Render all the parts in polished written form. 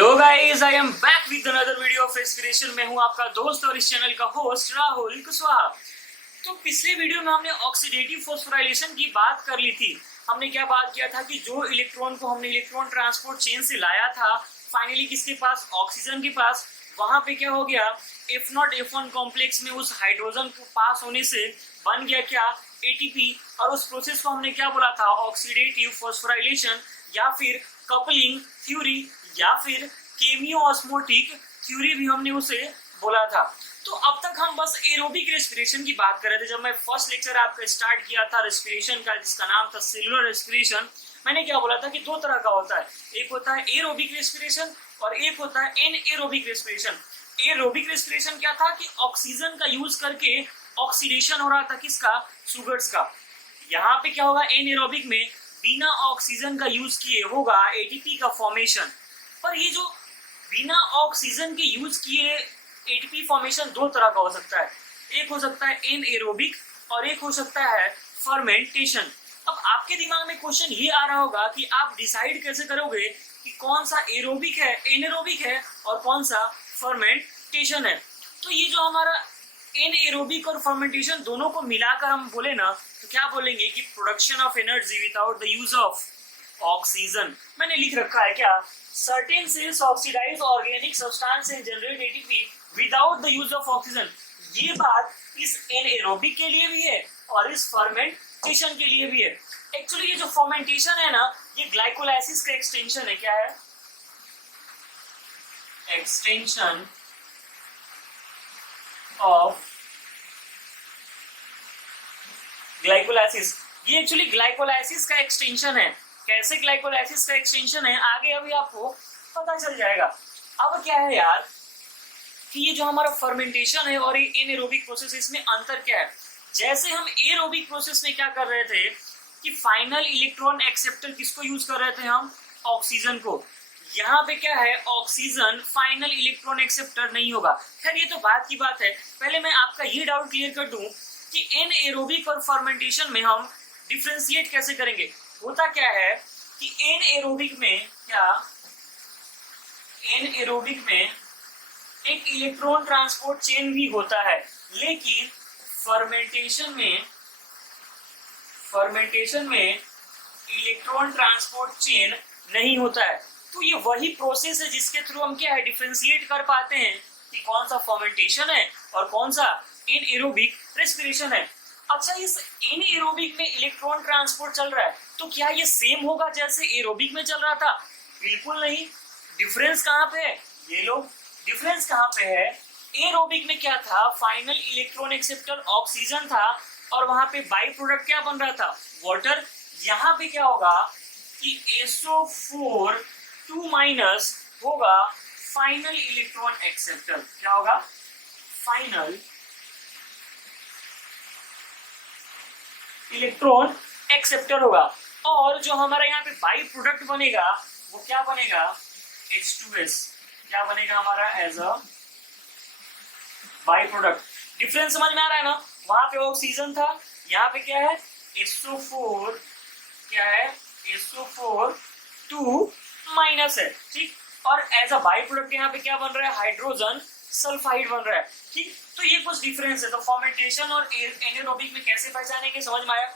Hello guys, I am back with another video of respiration. मैं हूं आपका दोस्त और इस चैनल का होस्ट राहुल कुशवाहा। तो पिछले वीडियो में हमने ऑक्सीडेटिव फॉस्फोराइलेशन की बात कर ली थी। हमने क्या बात किया था कि जो इलेक्ट्रॉन को हमने इलेक्ट्रॉन ट्रांसपोर्ट चेन से लाया था, फाइनली किसके पास, ऑक्सीजन के पास, वहां पे क्या हो गया, F0 F1 कॉम्प्लेक्स में उस हाइड्रोजन को पास होने से बन गया क्या, एटीपी। और उस प्रोसेस को हमने क्या बोला था, ऑक्सीडेटिव फॉस्फोराइलेशन या फिर कपलिंग थ्योरी या फिर केमियोऑस्मोटिक थ्योरी भी हमने उसे बोला था। तो अब तक हम बस एरोबिक रेस्पिरेशन की बात कर रहे थे। जब मैं फर्स्ट लेक्चर आपका स्टार्ट किया था रेस्पिरेशन का, जिसका नाम था सेलुलर रेस्पिरेशन, मैंने क्या बोला था कि दो तरह का होता है, एक होता है एरोबिक रेस्पिरेशन और एक होता है एनएरोबिक रेस्पिरेशन। एरोबिक रेस्पिरेशन क्या था कि ऑक्सीजन का यूज करके ऑक्सीडेशन हो रहा था, किसका, सुगर्स का। यहाँ पे क्या होगा, एनएरोबिक में बिना ऑक्सीजन का यूज किए होगा एटीपी का फॉर्मेशन। पर ये जो बिना ऑक्सीजन के यूज किए एटीपी फॉर्मेशन दो तरह का हो सकता है, एक हो सकता है एनएरोबिक और एक हो सकता है फर्मेंटेशन। अब आपके दिमाग में क्वेश्चन ये आ रहा होगा कि आप डिसाइड कैसे करोगे कि कौन सा एरोबिक है, एनएरोबिक है और कौन सा फर्मेंटेशन है। तो ये जो हमारा एनएरोबिक और फर्मेंटेशन दोनों को मिलाकर हम बोले ना, तो क्या बोलेंगे कि production of energy without the use of oxygen. मैंने लिख रखा है क्या, certain cells oxidize organic substance and generate ATP without the use of oxygen। ये बात इस एनएरोबिक के लिए भी है और इस फर्मेंटेशन के लिए भी है। एक्चुअली ये जो फर्मेंटेशन है ना, ये ग्लाइकोलाइसिस का एक्सटेंशन है। क्या है, एक्सटेंशन ऑफ ग्लाइकोलाइसिस। ये एक्चुअली ग्लाइकोलाइसिस का एक्सटेंशन है। कैसे ग्लाइकोलाइसिस का एक्सटेंशन है, आगे अभी आपको पता चल जाएगा। अब क्या है यार कि ये जो हमारा फर्मेंटेशन है और ये एनएरोबिक प्रोसेस, इसमें अंतर क्या है। जैसे हम एरोबिक प्रोसेस में क्या कर रहे थे कि फाइनल इलेक्ट्रॉन एक्सेप्टर किसको यूज कर रहे थे, हम ऑक्सीजन को। यहाँ पे क्या है, ऑक्सीजन फाइनल इलेक्ट्रॉन एक्सेप्टर नहीं होगा। खैर ये तो बात की बात है। पहले मैं आपका ये डाउट क्लियर कर दूं कि एनएरोबिक और फर्मेंटेशन में हम डिफ्रेंशिएट कैसे करेंगे। होता क्या है कि एनएरोबिक में क्या, एनएरोबिक में एक इलेक्ट्रॉन ट्रांसपोर्ट चेन भी होता है, लेकिन फर्मेंटेशन में इलेक्ट्रॉन ट्रांसपोर्ट चेन नहीं होता है। तो ये वही प्रोसेस है जिसके थ्रू हम क्या है, डिफरेंशिएट कर पाते हैं कि कौन सा फर्मेंटेशन है और कौन सा एनएरोबिक रेस्पिरेशन है। अच्छा, इस एनएरोबिक में इलेक्ट्रॉन ट्रांसपोर्ट चल रहा है, तो क्या ये सेम होगा जैसे एरोबिक में चल रहा था? बिल्कुल नहीं। डिफरेंस कहाँ पे है, ये लोग, डिफरेंस कहाँ पे है। एरोबिक में क्या था, फाइनल इलेक्ट्रॉन एक्सेप्टर ऑक्सीजन था और वहां पे बाई प्रोडक्ट क्या बन रहा था, वाटर। यहाँ पे क्या होगा कि SO4 2- होगा फाइनल इलेक्ट्रॉन एक्सेप्टर। क्या होगा, फाइनल इलेक्ट्रॉन एक्सेप्टर होगा। और जो हमारा यहाँ पे बाई प्रोडक्ट बनेगा वो क्या बनेगा, H2S। क्या बनेगा हमारा as a by product. Difference समझ में आ रहा है ना। वहां पे ऑक्सीजन था, यहाँ पे क्या है, SO4, क्या है, SO4 2- है, ठीक। और एज अ बाई प्रोडक्ट यहाँ पे क्या बन रहा है, हाइड्रोजन सल्फाइड बन रहा है, ठीक। तो ये कुछ डिफरेंस है। तो फर्मेंटेशन और एनएरोबिक में कैसे पहचानेंगे, समझ में आया।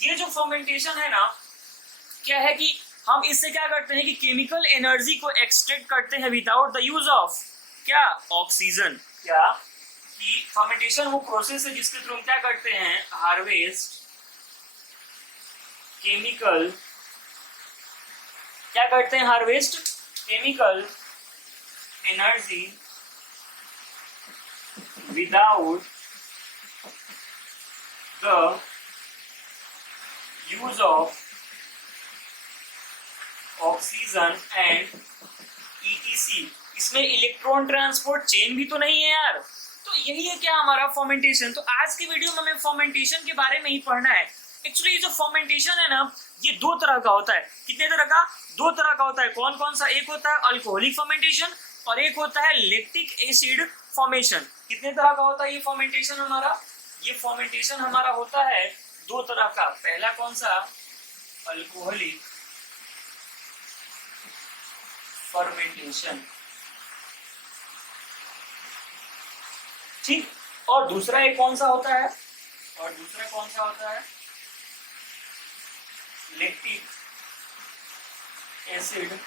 ये जो फर्मेंटेशन है ना, क्या है कि हम इससे क्या करते हैं कि केमिकल एनर्जी को एक्सट्रैक्ट करते हैं विदाउट द यूज ऑफ क्या, ऑक्सीजन। क्या कि फर्मेंटेशन वो प्रोसेस है जिसके थ्रू हम क्या करते हैं, हार्वेस्ट केमिकल, क्या करते हैं, harvest chemical energy without the use of oxygen and ETC। इसमें इलेक्ट्रॉन ट्रांसपोर्ट चेन भी तो नहीं है यार। तो यही है क्या, हमारा फर्मेंटेशन। तो आज की वीडियो में हमें फर्मेंटेशन के बारे में ही पढ़ना है। एक्चुअली जो फर्मेंटेशन है ना, ये दो तरह का होता है। कितने तरह का, दो तरह का होता है। कौन कौन सा, एक होता है अल्कोहलिक फर्मेंटेशन और एक होता है लैक्टिक एसिड फॉर्मेशन। कितने तरह का होता है ये फर्मेंटेशन हमारा, ये फर्मेंटेशन हमारा होता है दो तरह का। पहला कौन सा, अल्कोहलिक फर्मेंटेशन, ठीक। और दूसरा एक कौन सा होता है, और दूसरा कौन सा होता है, लैक्टिक एसिड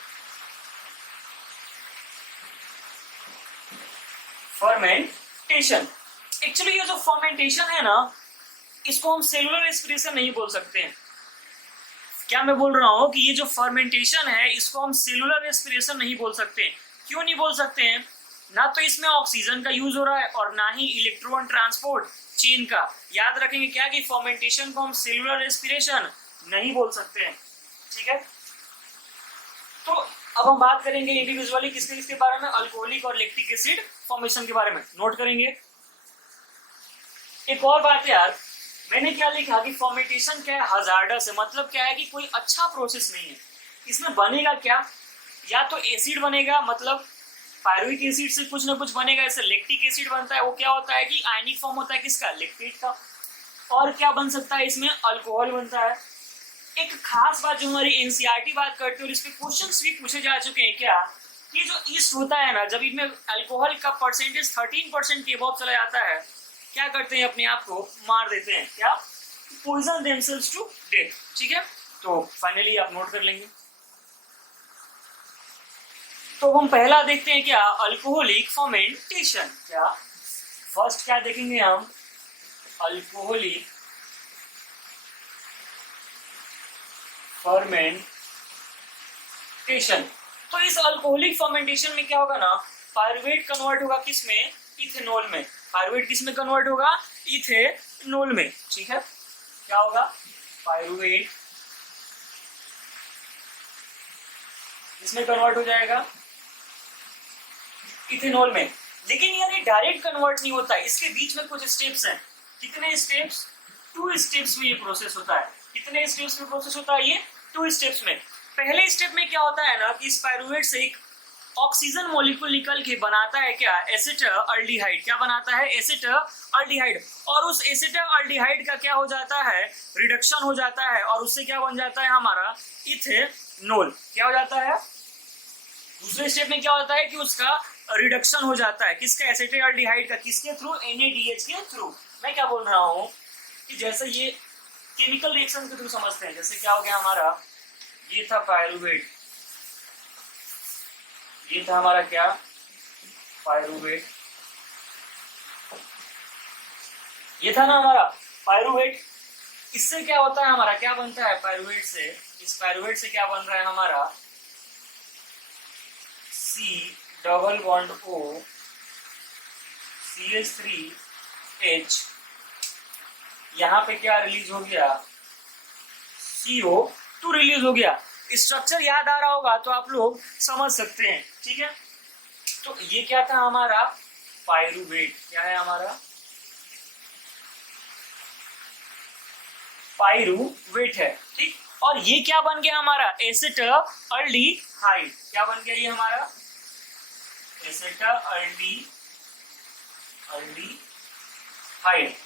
फर्मेंटेशन। एक्चुअली ये जो फर्मेंटेशन है ना, इसको हम सेलुलर रेस्पिरेशन नहीं बोल सकते हैं। क्या मैं बोल रहा हूं कि ये जो फर्मेंटेशन है इसको हम सेलुलर रेस्पिरेशन नहीं बोल सकते। क्यों नहीं बोल सकते हैं? ना तो इसमें ऑक्सीजन का यूज हो रहा है और ना ही इलेक्ट्रॉन ट्रांसपोर्ट चेन का। याद रखेंगे क्या कि फर्मेंटेशन को हम सेलुलर रेस्पिरेशन नहीं बोल सकते हैं, ठीक है। तो अब हम बात करेंगे इंडिविजुअली किसके किसके बारे में, अल्कोहलिक और लैक्टिक एसिड फॉर्मेशन के बारे में। नोट करेंगे। एक और बात है यार, मैंने क्या लिखा कि फर्मेंटेशन क्या है, हजार्डस है। मतलब क्या है कि कोई अच्छा प्रोसेस नहीं है। इसमें बनेगा क्या, या तो एसिड बनेगा, मतलब पायरुविक एसिड से कुछ ना कुछ बनेगा। ऐसे लैक्टिक एसिड बनता है, वो क्या होता है कि आयनिक फॉर्म होता है किसका, लैक्टेट का। और क्या बन सकता है इसमें, अल्कोहल बनता है। एक खास बात जो हमारी एनसीईआरटी बात करती है और इस पे क्वेश्चंस भी पूछे जा चुके हैं, क्या ये जो ईस्ट होता है ना, जब इनमें अल्कोहल का परसेंटेज 13% के अबव चला जाता है, क्या करते हैं, अपने आप को मार देते हैं, क्या, पॉइजन देमसेल्व्स टू डेथ, ठीक है। तो फाइनली आप नोट कर लेंगे। तो हम पहला देखते हैं क्या, अल्कोहलिक फर्मेंटेशन। क्या फर्स्ट क्या देखेंगे हम, अल्कोहलिक फर्मेंटेशन। तो इस अल्कोहलिक फर्मेंटेशन में क्या होगा ना, पायरुवेट कन्वर्ट होगा किसमें, इथेनॉल में। पायरुवेट किस में कन्वर्ट होगा, इथेनॉल में, ठीक है। क्या होगा, पायरुवेट इसमें कन्वर्ट हो जाएगा, इथेनॉल में। लेकिन यार ये डायरेक्ट कन्वर्ट नहीं होता, इसके बीच में कुछ स्टेप्स हैं। कितने स्टेप्स, 2 स्टेप्स में ये प्रोसेस होता है। कितने स्टेप्स में प्रोसेस होता है ये, 2 स्टेप्स में। पहले स्टेप में क्या होता है ना कि इस पायरुवेट से एक ऑक्सीजन मॉलिक्यूल निकल के बनाता है क्या, एसिटल्डिहाइड। क्या बनाता है, एसिटल्डिहाइड। और उस एसिटल्डिहाइड का क्या हो जाता है, रिडक्शन हो जाता है, और उससे क्या बन जाता है हमारा इथेनॉल। क्या हो जाता है, दूसरे स्टेप में क्या होता है कि उसका रिडक्शन हो जाता है किसका, एसिटल्डिहाइड का। किसके थ्रू, NADH के थ्रू। मैं क्या बोल रहा हूँ कि जैसे ये केमिकल रिएक्शन के थ्रू समझते हैं। जैसे क्या हो गया हमारा, ये था पायरुवेट, ये था हमारा क्या, पायरुवेट, ये था ना हमारा पायरुवेट। इससे क्या होता है हमारा, क्या बनता है पायरुवेट से, इस पायरुवेट से क्या बन रहा है हमारा, C double bond O CH3H। यहाँ पे क्या रिलीज हो गया, CO2 रिलीज हो गया। स्ट्रक्चर याद आ रहा होगा तो आप लोग समझ सकते हैं, ठीक है। तो ये क्या था हमारा, पायरुवेट। क्या है हमारा, पायरुवेट है, ठीक। और ये क्या बन गया हमारा, एसिटल्डिहाइड। क्या बन गया ये हमारा, एसिटल्डिहाइड।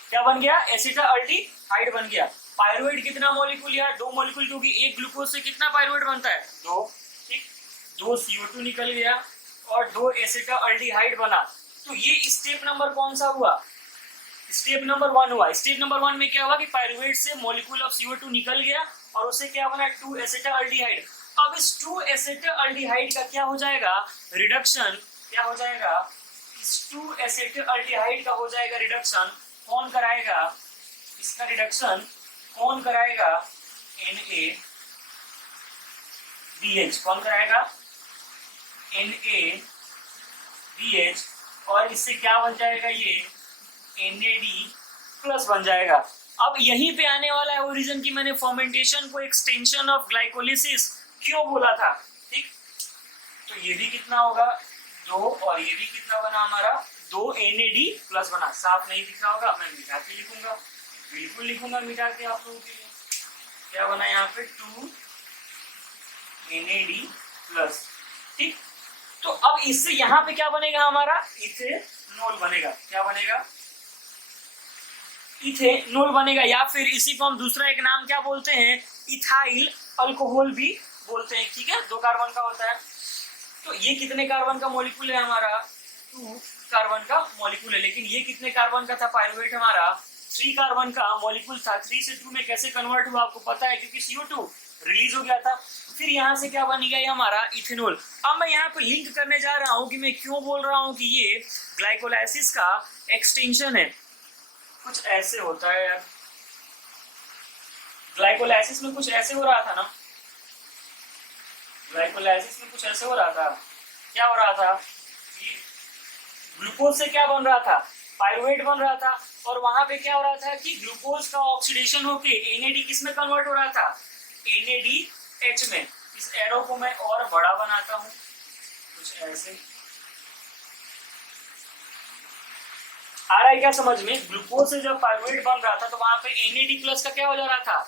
क्या बन गया, एसिटल्डिहाइड बन गया। पायरुवेट कितना मॉलिक्यूल, यार 2 मॉलिक्यूल, क्योंकि एक ग्लूकोज से कितना पायरुवेट बनता है, 2, ठीक। 2 CO2 निकल गया और 2 एसिटल्डिहाइड बना। तो ये स्टेप नंबर कौन सा हुआ, स्टेप नंबर 1 हुआ। स्टेप नंबर 1 में क्या हुआ कि पायरुवेट से मॉलिक्यूल ऑफ CO2 निकल गया और उससे क्या बना, 2 एसिटल्डिहाइड। अब इस 2 एसिटल्डिहाइड का क्या हो जाएगा, रिडक्शन। क्या हो जाएगा, इस 2 एसिटल्डिहाइड का हो जाएगा रिडक्शन। कौन कराएगा इसका रिडक्शन, कौन कराएगा, NADH। कौन कराएगा, NADH। और इससे क्या बन जाएगा, ये NAD+ बन जाएगा। अब यहीं पे आने वाला है ओरिजिन की मैंने फर्मेंटेशन को एक्सटेंशन ऑफ ग्लाइकोलिसिस क्यों बोला था, ठीक। तो ये भी कितना होगा, 2, और ये भी कितना बना हमारा, 2 NAD+ बना। साफ नहीं दिख रहा होगा, मैं मिटा के लिखूंगा, बिल्कुल लिखूंगा मिटा के आप लोगों के लिए। क्या बना यहाँ पे, 2 NAD+, ठीक। तो अब इससे यहाँ पे क्या बनेगा हमारा, इथेनॉल बनेगा। क्या बनेगा, इथेनॉल बनेगा। या फिर इसी को हम दूसरा एक नाम क्या बोलते हैं, इथाइल अल्कोहल भी बोलते हैं, ठीक है। 2 कार्बन का होता है। तो ये कितने कार्बन का मॉलिक्यूल है हमारा? 2 कार्बन का मॉलिक्यूल है। लेकिन ये कितने कार्बन का था पायरुवेट हमारा? 3 कार्बन का मॉलिक्यूल था। 3 से 2 में कैसे कन्वर्ट हुआ आपको पता है, क्योंकि CO2 रिलीज हो गया था। फिर यहाँ से क्या बन गया हमारा? इथेनॉल। अब मैं यहाँ पे लिंक करने जा रहा हूँ कि मैं क्यों बोल रहा हूँ कि ये ग्लाइकोलाइसिस का एक्सटेंशन है। कुछ ऐसे होता है यार, ग्लाइकोलाइसिस में कुछ ऐसे हो रहा था ना, ग्लाइकोलाइसिस में कुछ ऐसे हो रहा था। क्या हो रहा था? ग्लूकोज से क्या बन रहा था? पायरुवेट बन रहा था। और वहां पे क्या हो रहा था कि ग्लूकोज का ऑक्सीडेशन होके NAD किस में कन्वर्ट हो रहा था? NADH में। इस एरो को मैं और बड़ा बनाता हूं, कुछ ऐसे। आ रहा है क्या समझ में? ग्लूकोज से जब पायरुवेट बन रहा था तो वहां पे NAD प्लस का क्या हो जा रहा था?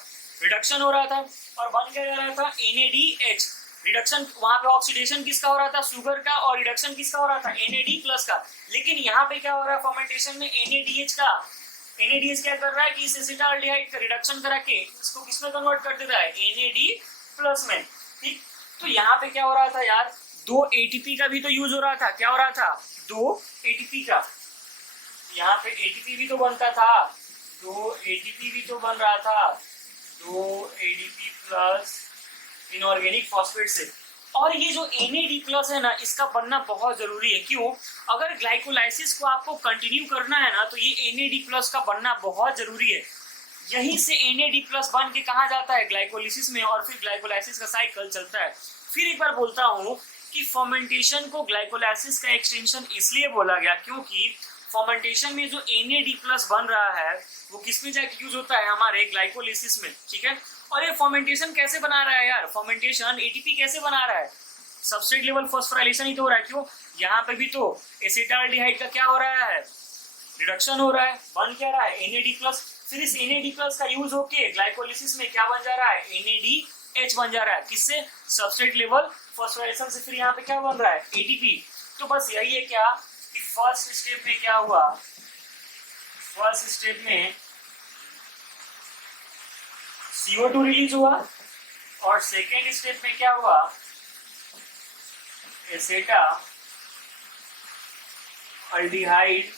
रिडक्शन हो रहा था। और बन क्या जा रहा था? NADH। रिडक्शन, वहां पे ऑक्सीडेशन किसका हो रहा था? शुगर का। और रिडक्शन किसका हो रहा था? NAD प्लस का। लेकिन यहाँ पे क्या हो रहा है फर्मेंटेशन में? NADH का। NADH क्या कर रहा है कि इस एसिटाल्डिहाइड का रिडक्शन करा के इसको किसमें कन्वर्ट कर देता है? NAD प्लस में। ठीक, तो यहाँ पे क्या हो रहा था यार? 2 ATP का भी तो यूज हो रहा था। क्या हो रहा था? 2 ATP का। यहाँ पे ATP भी तो बनता था, 2 ATP भी तो बन रहा था, 2 ADP प्लस इनऑर्गेनिक फॉस्फेट से। और ये जो NAD प्लस है ना, इसका बनना बहुत जरूरी है। क्यों? अगर ग्लाइकोलाइसिस को आपको कंटिन्यू करना है ना, तो ये NAD प्लस का बनना बहुत जरूरी है। यहीं से NAD प्लस बन के कहा जाता है? ग्लाइकोलिसिस में। और फिर ग्लाइकोलाइसिस का साइकिल चलता है। फिर एक बार बोलता हूँ कि फर्मेंटेशन को ग्लाइकोलाइसिस का एक्सटेंशन इसलिए बोला गया क्योंकि फर्मेंटेशन में जो NAD प्लस बन रहा है वो किसमें जाके यूज होता है? हमारे ग्लाइकोलिसिस में। ठीक है। और ये फर्मेंटेशन कैसे बना रहा है यार? फर्मेंटेशन ATP कैसे बना रहा है? सबस्ट्रेट लेवल फॉस्फोराइलेशन ही तो हो रहा है। क्यों? यहाँ पे भी तो एसिटाल्डिहाइड का क्या हो रहा है? रिडक्शन हो रहा है। बन क्या रहा है? NAD plus. फिर इस NAD प्लस का यूज होके ग्लाइकोलिसिस में क्या बन जा रहा है? NADH बन जा रहा है। किससे? सबस्ट्रेट लेवल फॉस्फोराइलेशन से। फिर यहाँ पे क्या बन रहा है? ATP। तो बस यही है क्या कि फर्स्ट स्टेप में क्या हुआ? फर्स्ट स्टेप में CO2 रिलीज हुआ। और सेकेंड स्टेप में क्या हुआ? एसेटा अल्डिहाइड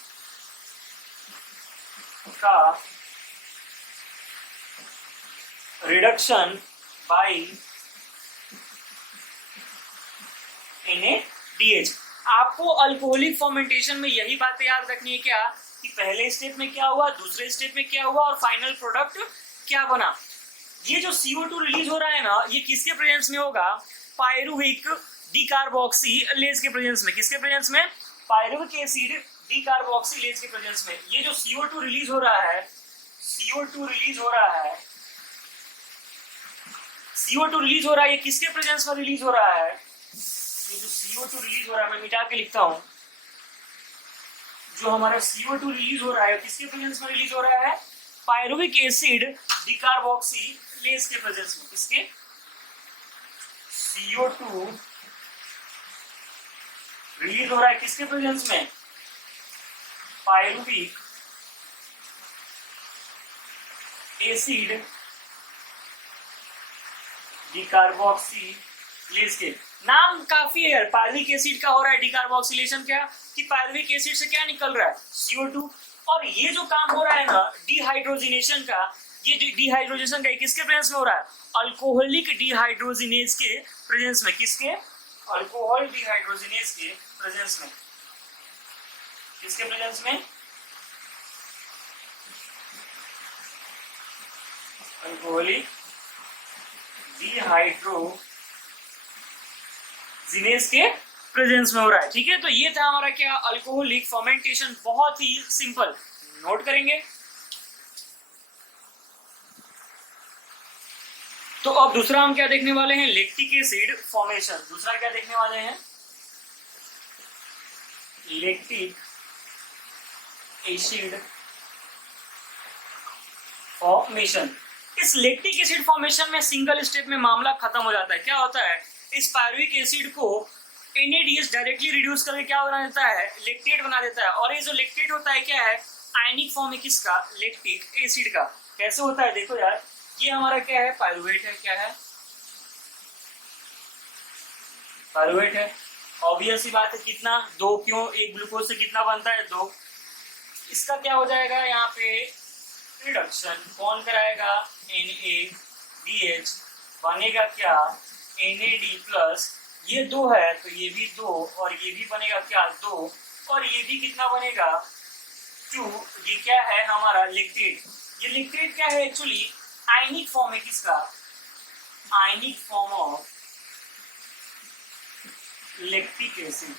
का रिडक्शन बाय NADH। आपको अल्कोहलिक फर्मेंटेशन में यही बातें याद रखनी है क्या कि पहले स्टेप में क्या हुआ, दूसरे स्टेप में क्या हुआ और फाइनल प्रोडक्ट क्या बना। ये जो CO2 रिलीज हो रहा है ना, ये किसके प्रेजेंस में होगा? पायरुविक डिकार्बोक्सिलेज के प्रेजेंस में। किसके प्रेजेंस में? पायरुविक एसिड डिकार्बोक्सिलेज के प्रेजेंस में। ये जो CO2 रिलीज हो रहा है, CO2 रिलीज हो रहा है, CO2 रिलीज हो रहा है, ये किसके प्रेजेंस में रिलीज हो रहा है? ये जो CO2 रिलीज हो रहा है, मैं मिटा के लिखता हूं, जो हमारा CO2 रिलीज हो रहा है किसके प्रेजेंस में रिलीज हो रहा है? पायरुविक एसिड डिकार्बोक्सिलेज के प्रेजेंस में। किसके? CO2 रिलीज हो रहा है किसके प्रेजेंस में? पायरुविक एसिड डिकार्बोक्सिलेज के। नाम काफी है, पायरुविक एसिड का हो रहा है डिकार्बोक्सिलेशन। क्या कि पायरुविक एसिड से क्या निकल रहा है? CO2। और ये जो काम हो रहा है ना डिहाइड्रोजिनेशन का, ये डिहाइड्रोजिनेशन का किसके प्रेजेंस में हो रहा है? अल्कोहलिक डिहाइड्रोजिनेज के प्रेजेंस में। किसके? अल्कोहल डिहाइड्रोजिनेज के प्रेजेंस में। किसके प्रेजेंस में? अल्कोहलिक डिहाइड्रोजिनेज के प्रेजेंस में हो रहा है। ठीक है, तो ये था हमारा क्या? Alcoholic fermentation. बहुत ही सिंपल, नोट करेंगे। तो अब दूसरा हम क्या देखने वाले हैं? Lactic acid formation. दूसरा क्या देखने वाले हैं? Lactic acid formation. इस लैक्टिक एसिड फॉर्मेशन में सिंगल स्टेप में मामला खत्म हो जाता है। क्या होता है? इस पायरुविक एसिड को NADH डायरेक्टली रिड्यूस करके क्या बना देता है? लैक्टेट बना देता है। और ये जो लैक्टेट होता है क्या है? आयनिक फॉर्म है किसका? लैक्टिक एसिड का। कैसे होता है देखो यार, ये हमारा क्या है? पायरुवेट है। क्या है? पायरुवेट है। ऑब्वियस ही बात है, कितना 2, क्यों, एक ग्लूकोज से कितना बनता है 2। इसका क्या हो जाएगा यहाँ पे रिडक्शन, कौन कराएगा NaBH, बनेगा क्या NAD प्लस, ये 2 है तो ये भी 2 और ये भी बनेगा क्या 2 और ये भी कितना बनेगा 2। ये क्या है हमारा लिक्विड, ये लिक्विड क्या है एक्चुअली आयनिक फॉर्म है, किसका ionic form of lactic acid.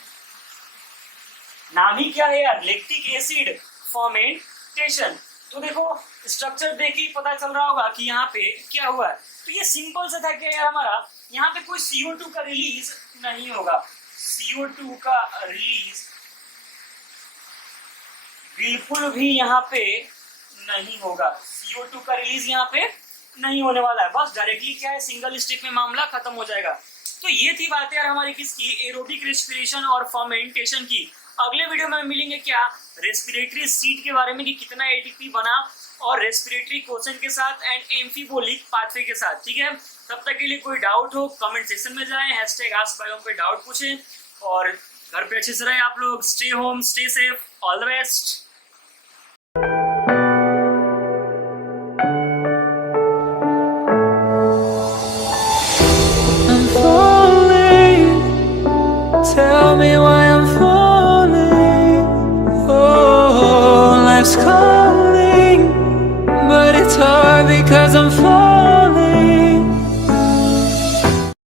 नाम ही क्या है यार, लैक्टिक एसिड फॉर्मेंटेशन। तो देखो स्ट्रक्चर देख के पता चल रहा होगा कि यहाँ पे क्या हुआ है। तो ये सिंपल सा था क्या यार हमारा, यहाँ पे कोई CO2 का रिलीज नहीं होगा, CO2 का रिलीज बिल्कुल भी यहाँ पे नहीं होगा, CO2 का रिलीज यहाँ पे नहीं होने वाला है। बस डायरेक्टली क्या है सिंगल स्टेप में मामला खत्म हो जाएगा। तो ये थी बात यार हमारी किसकी, एरोबिक रेस्पिरेशन और फर्मेंटेशन की। अगले वीडियो में मिलेंगे क्या रेस्पिरेटरी सीट के बारे में कि कितना एटीपी बना, और रेस्पिरेटरी क्वेश्चन के साथ एंड एम्फीबोलिक पाथवे के साथ। ठीक है, तब तक के लिए कोई डाउट हो कमेंट सेक्शन में जाएं, #AskBiome पे डाउट पूछें, और घर पे अच्छे से रहे आप लोग। Stay home, stay safe, all the best. Tell me